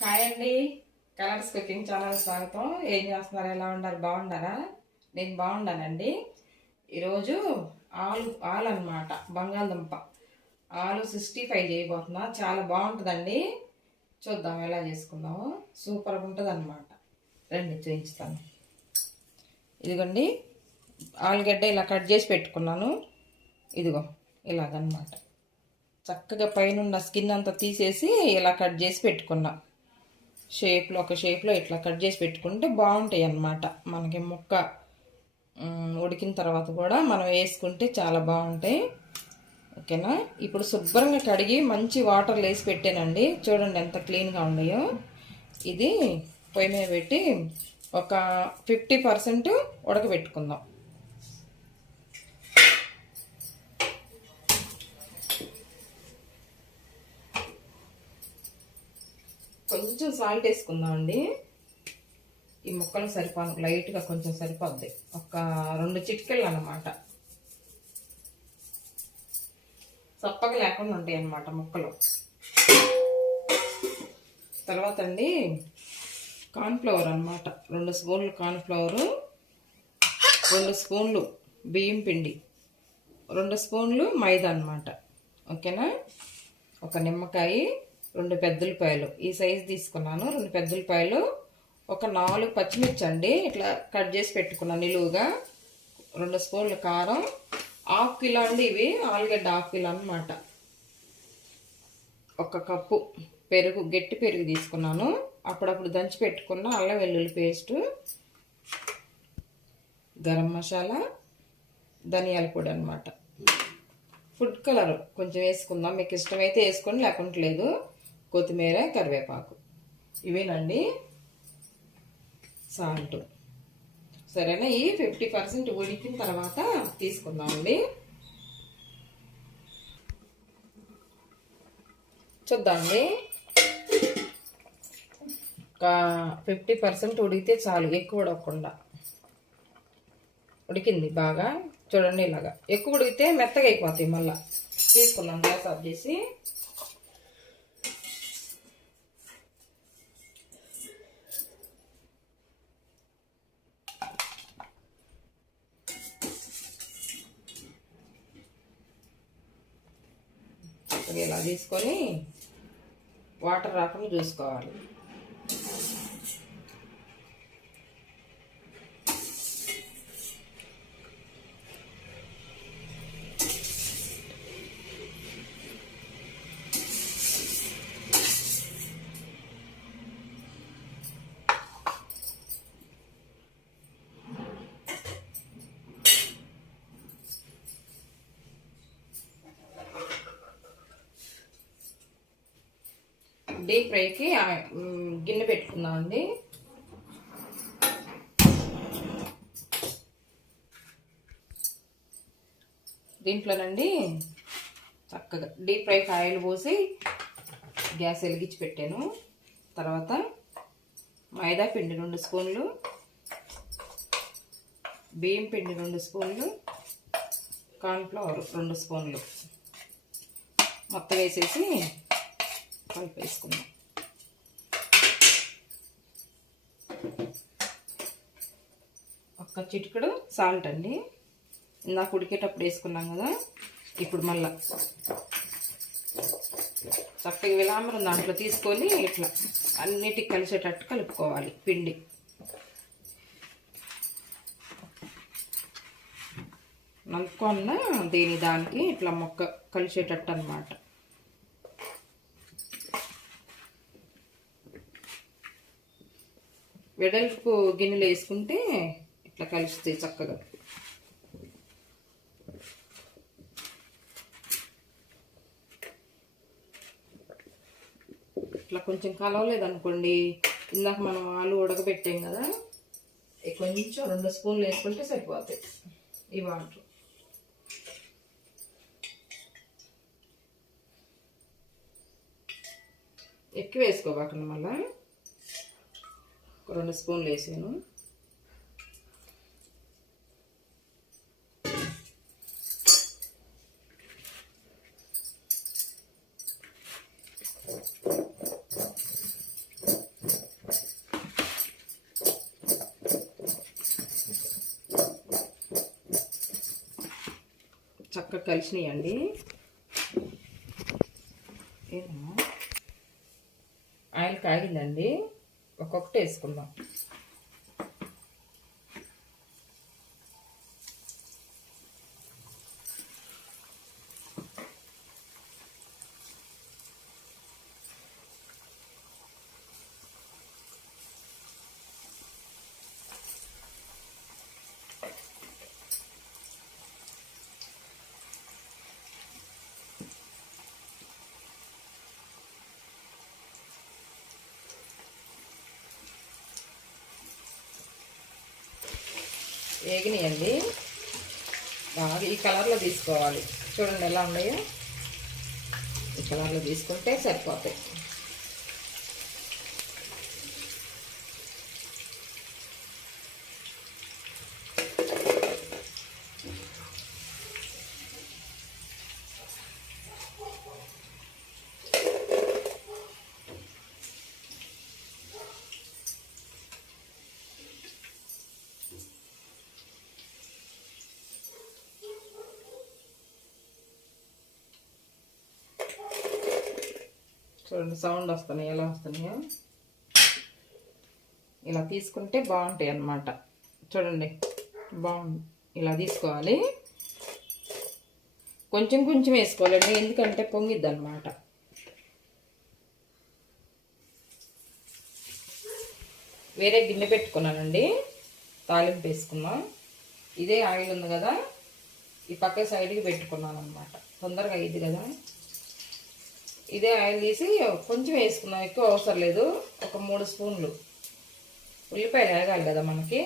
Hi అండి. Colours cooking channel స్వాగతం. ఏం చేస్తున్నారు? ఎలా ఉన్నారు? బాగున్నారా? నేను బాగున్నానండి. ఈరోజు ఆలు అనమాట, బంగాళదుంప ఆలు 65 చేయబోతున్నా. చాలా బాగుంటుందండి. చూద్దాం ఎలా చేసుకుందాము. సూపర్గా ఉంటుంది అనమాట. రండి చూపించుతాను. ఇదిగోండి, ఆలుగడ్డ ఇలా కట్ చేసి పెట్టుకున్నాను. ఇదిగో ఇలాగనమాట. చక్కగా పైన స్కిన్ అంతా తీసేసి ఇలా కట్ చేసి పెట్టుకున్నా. ఒక షేప్లో ఇట్లా కట్ చేసి పెట్టుకుంటే బాగుంటాయి అన్నమాట. మనకి ముక్క ఉడికిన తర్వాత కూడా మనం వేసుకుంటే చాలా బాగుంటాయి. ఓకేనా? ఇప్పుడు శుభ్రంగా కడిగి మంచి వాటర్లో వేసి పెట్టానండి. చూడండి ఎంత క్లీన్గా ఉన్నాయో. ఇది పొయ్యి మీద పెట్టి ఒక 50% ఉడకబెట్టుకుందాం. కొంచెం సాల్ట్ వేసుకుందాం అండి. ఈ ముక్కలు సరిపోను, లైట్గా కొంచెం సరిపోద్ది. ఒక 2 చిటికెళ్ళు అన్నమాట. సప్పగా లేకుండా ఉంటాయి అన్నమాట ముక్కలు. తర్వాత అండి కార్న్ఫ్లవర్ అన్నమాట. 2 స్పూన్లు కార్న్ఫ్లవరు, 2 స్పూన్లు బియ్యం పిండి, 2 స్పూన్లు మైదా అన్నమాట. ఓకేనా? ఒక నిమ్మకాయ, 2 పెద్దలపాయలు, ఈ సైజు తీసుకున్నాను. 2 పెద్దలపాయలు, ఒక 4 పచ్చిమిర్చి అండి ఇట్లా కట్ చేసి పెట్టుకున్నాను నిలువుగా, 2 స్పూన్లు కారం, 1/2 కిలో అండి ఇవి ఆలుగడ్డ, 1/2 కిలో అనమాట. 1 కప్పు పెరుగు, గట్టి పెరుగు తీసుకున్నాను. అప్పుడప్పుడు దంచి పెట్టుకున్న అల్లం వెల్లుల్లి పేస్టు, గరం మసాలా, ధనియాల పొడి అనమాట. ఫుడ్ కలర్ కొంచెం వేసుకుందాం, మీకు ఇష్టమైతే వేసుకోండి, లేకుంటే లేదు. కొత్తిమీర, కరివేపాకు, ఇవేనండి. సాల్ట్. సరేనా? ఈ 50% ఉడికిన తర్వాత తీసుకుందామండి. చూద్దామండి. ఒక 50% ఉడికితే చాలు, ఎక్కువ ఉడకకుండా. ఉడికింది బాగా. చూడండి ఇలాగా. ఎక్కువ ఉడికితే మెత్తగా అయిపోతాయి. మళ్ళీ తీసుకున్నాం, గ్యాస్ ఆఫ్ చేసి. ఇలా తీసుకొని వాటర్ రాకుండా చూసుకోవాలి. డీప్ ఫ్రైకి గిన్నె పెట్టుకుందామండి. దీంట్లోనండి చక్కగా డీప్ ఫ్రైకి ఆయిల్ పోసి గ్యాస్ వెలిగించి పెట్టాను. తర్వాత మైదా పిండి 2 స్పూన్లు, బియ్యం పిండి 2 స్పూన్లు, కార్న్ఫ్లవర్ 2 స్పూన్లు మొత్తం వేసేసి కలిపేసుకుందాం. ఒక చిటికెడు సాల్ట్ అండి. ఇందాక ఉడికేటప్పుడు వేసుకున్నాం కదా. ఇప్పుడు మళ్ళా చక్కగా విలామరం దాంట్లో తీసుకొని ఇట్లా అన్నిటికి కలిసేటట్టు కలుపుకోవాలి పిండి. నలుపుకున్న దానికి ఇట్లా మొక్క కలిసేటట్టు అన్నమాట. వెడల్పు గిన్నెలు వేసుకుంటే ఇట్లా కలుస్తాయి చక్కగా. ఇట్లా కొంచెం కలవలేదనుకోండి, ఇందాక మనం ఆలు ఉడకబెట్టాం కదా, కొంచెం 2 స్పూన్లు వేసుకుంటే సరిపోతాయి ఈ వాటర్. ఎక్కువ వేసుకోబాకండి, మళ్ళా 2 స్పూన్లు వేసాను. చక్కగా కలిసినాయండి. ఏమన్నా ఆయిల్ కాగిందండి, ఒక్కొక్కటి వేసుకుందాం. వేగినాయండి, బాగా ఈ కలర్లో తీసుకోవాలి. చూడండి ఎలా ఉన్నాయో, ఈ కలర్లో తీసుకుంటే సరిపోతాయి. చూడండి సౌండ్ వస్తున్నాయి, ఎలా వస్తున్నాయో. ఇలా తీసుకుంటే బాగుంటాయి అన్నమాట. చూడండి బాగుంది, ఇలా తీసుకోవాలి. కొంచెం కొంచెం వేసుకోవాలండి, ఎందుకంటే పొంగిద్ది అన్నమాట. వేరే గిన్నె పెట్టుకున్నానండి, తాలింపు వేసుకున్నాం. ఇదే ఆయిల్ ఉంది కదా, ఈ పక్క సైడ్కి పెట్టుకున్నాను అన్నమాట, తొందరగా అయ్యిద్ది కదా. ఇదే ఆయిల్ తీసి కొంచెం వేసుకున్నాం, ఎక్కువ అవసరం లేదు. ఒక 3 స్పూన్లు. ఉల్లిపాయలు వేగాలి కదా మనకి.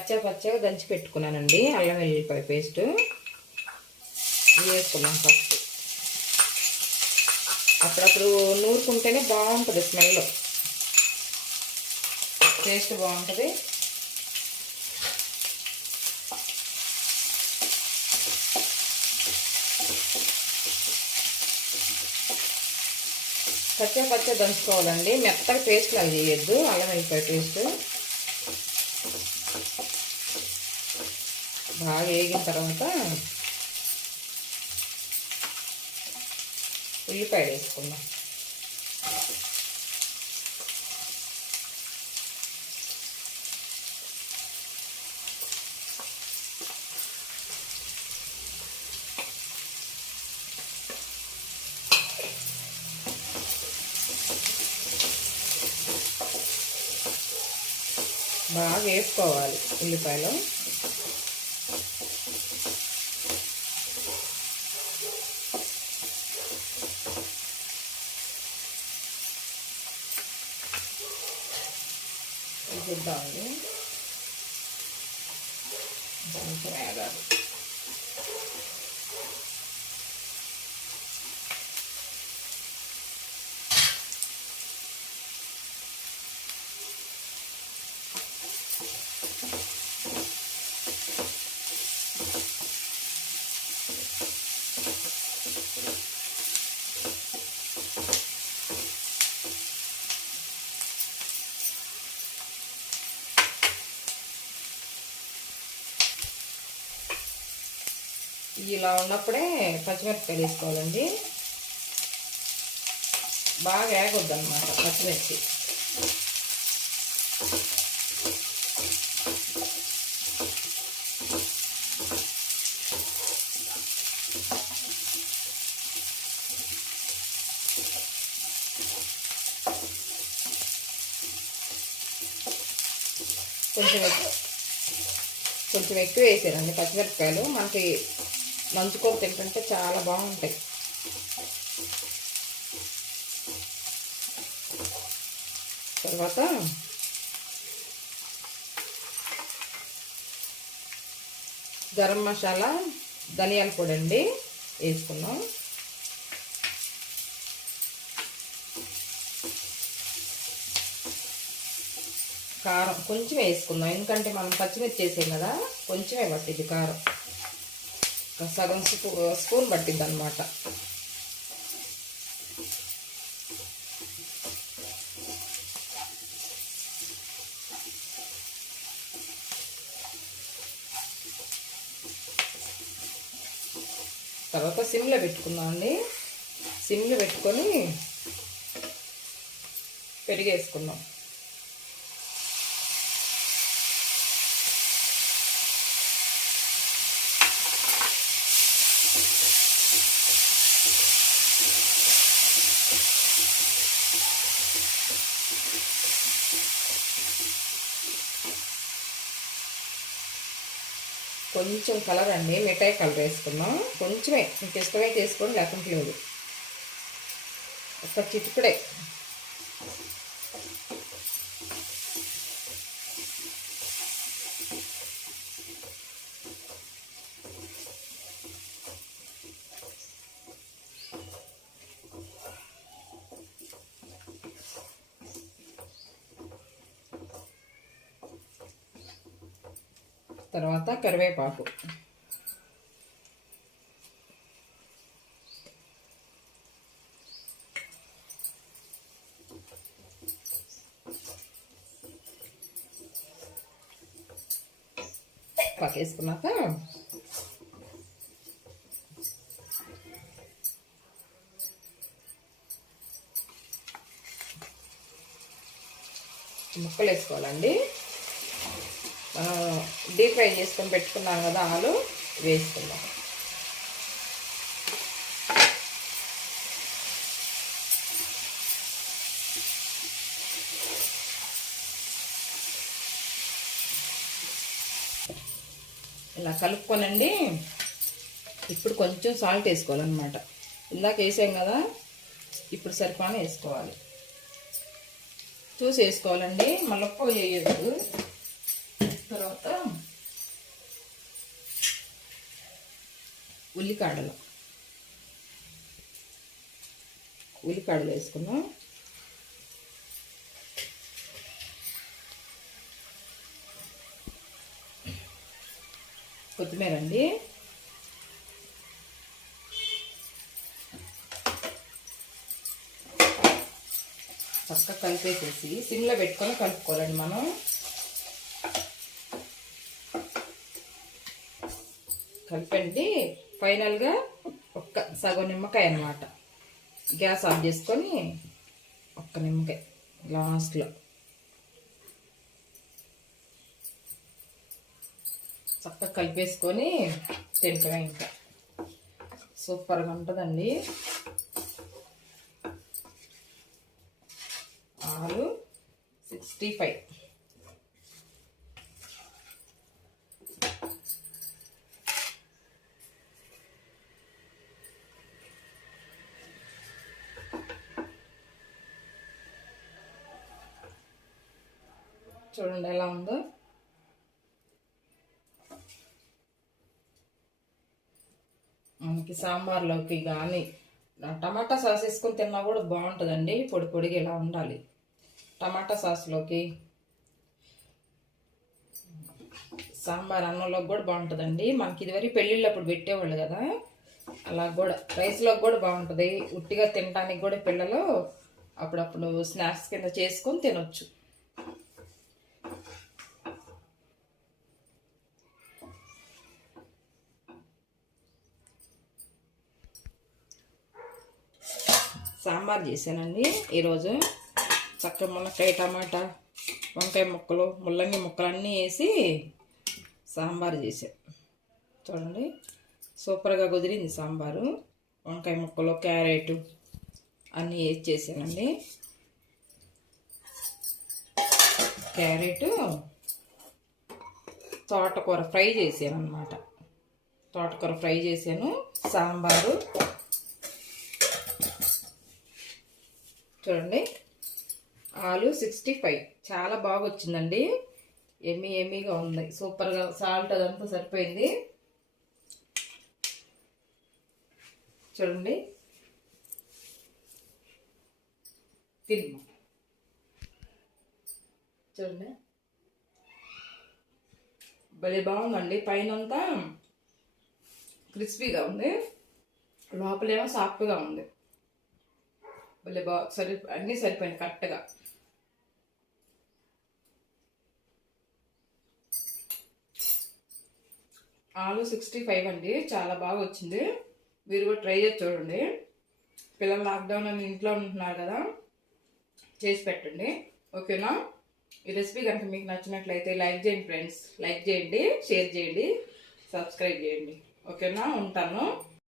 పచ్చగా దంచి పెట్టుకున్నానండి అల్లం వెల్లుల్లిపాయ పేస్ట్. ఇది వేసుకున్నాం ఫస్ట్. అప్పుడప్పుడు నూరుకుంటేనే బాగుంటుంది, స్మెల్ టేస్ట్ బాగుంటుంది. పచ్చ దంచుకోవాలండి, మెత్తగా పేస్ట్ లాగా చేయొద్దు. అల్లం వెల్లిపాయ పేస్ట్ బాగా వేగిన తర్వాత ఉల్లిపాయలు వేసుకుందాం. బాగా వేసుకోవాలి ఉల్లిపాయలు. చూద్దామండి, కొంచెం వేగాలి. ఇలా ఉన్నప్పుడే పచ్చిమిరపకాయలు వేసుకోవాలండి. బాగా వేగొద్దు అన్నమాట పచ్చిమిర్చి. కొంచెం ఎక్కువ వేసారండి పచ్చిమిరపకాయలు. మనకి నంచుకొని తింటుంటే చాలా బాగుంటాయి. తర్వాత గరం మసాలా, ధనియాల పొడి అండి వేసుకున్నాం. కారం కొంచెం వేసుకుందాం, ఎందుకంటే మనం పచ్చిమిర్చి వేసాం కదా, కొంచెమే పట్టింది కారం. ఒక సగం స్పూన్ పట్టిద్ది అనమాట. తర్వాత సిమ్లో పెట్టుకుందాం అండి. సిమ్లో పెట్టుకొని పెరిగేసుకుందాం. కొంచెం కలర్ అండి, మిఠాయి కలర్ వేసుకున్నాం. కొంచెమే, మీకు ఇష్టమైతే వేసుకోండి, లేకుంటే లేదు. ఒక చిటికుడే. తర్వాత కరివేపాకు. వేసుకున్నాక ముక్కలు వేసుకోవాలండి. డీప్ ఫ్రై చేసుకొని పెట్టుకున్నాం కదా, ఆలు వేసుకుందాం. ఇలా కలుపుకోనండి. ఇప్పుడు కొంచెం సాల్ట్ వేసుకోవాలన్నమాట. ఇందాక వేసాం కదా, ఇప్పుడు సరిపాన వేసుకోవాలి. చూసి వేసుకోవాలండి, మళ్ళీ ఉప్పు చేయొద్దు. తర్వాత ఉల్లికాడలు వేసుకున్నాం. కొత్తిమీర అండి. చక్కగా కలిపేసేసి సిమ్లో పెట్టుకొని కలుపుకోవాలండి మనం. కలిపండి. ఫైనల్గా ఒక్క సగం నిమ్మకాయ అన్నమాట. గ్యాస్ ఆఫ్ చేసుకొని ఒక్క నిమ్మకాయ లాస్ట్లో చక్కగా కలిపేసుకొని తింటమే. ఇంకా సూపర్గా ఉంటుందండి. ఆలు 65. చూడండి ఎలా ఉందో. మనకి సాంబార్లోకి కానీ టమాటా సాస్ వేసుకొని తిన్నా కూడా బాగుంటుందండి. పొడి పొడిగా ఇలా ఉండాలి టమాటా సాస్లోకి. సాంబార్ అన్నంలోకి కూడా బాగుంటుందండి. మనకి ఇదివరకు పెళ్ళిళ్ళప్పుడు పెట్టేవాళ్ళు కదా, అలా కూడా రైస్లోకి కూడా బాగుంటుంది. ఉట్టిగా తినడానికి కూడా పిల్లలు అప్పుడప్పుడు స్నాక్స్ కింద చేసుకొని తినొచ్చు. సాంబార్ చేశానండి ఈరోజు. చక్కగా మునక్కాయ, టమాటా, వంకాయ ముక్కలు, ముల్లంగి ముక్కలు అన్నీ వేసి సాంబార్ చేశాను. చూడండి సూపర్గా కుదిరింది సాంబారు. వంకాయ ముక్కలు, క్యారెట్ అన్నీ వేసి చేశానండి. క్యారెట్ తోటకూర ఫ్రై చేశాను అన్నమాట. తోటకూర ఫ్రై చేశాను. సాంబారు చూడండి. ఆలు 65 చాలా బాగా వచ్చిందండి. ఎమ్మీగా ఉంది. సూపర్గా సాల్ట్ అదంతా సరిపోయింది. చూడండి తిన్నా. చూడండి భలే బాగుందండి. పైనంతా క్రిస్పీగా ఉంది, లోపలేమో సాఫ్ట్గా ఉంది. భలే అన్నీ సరిపోయింది కరెక్ట్గా. ఆలు 65 అండి, చాలా బాగా వచ్చింది. మీరు కూడా ట్రై చేసి చూడండి. పిల్లలు లాక్డౌన్ అని ఇంట్లో ఉంటున్నారు కదా, చేసి పెట్టండి. ఓకేనా? ఈ రెసిపీ కనుక మీకు నచ్చినట్లయితే లైక్ చేయండి ఫ్రెండ్స్, లైక్ చేయండి, షేర్ చేయండి, సబ్స్క్రైబ్ చేయండి. ఓకేనా? ఉంటాను.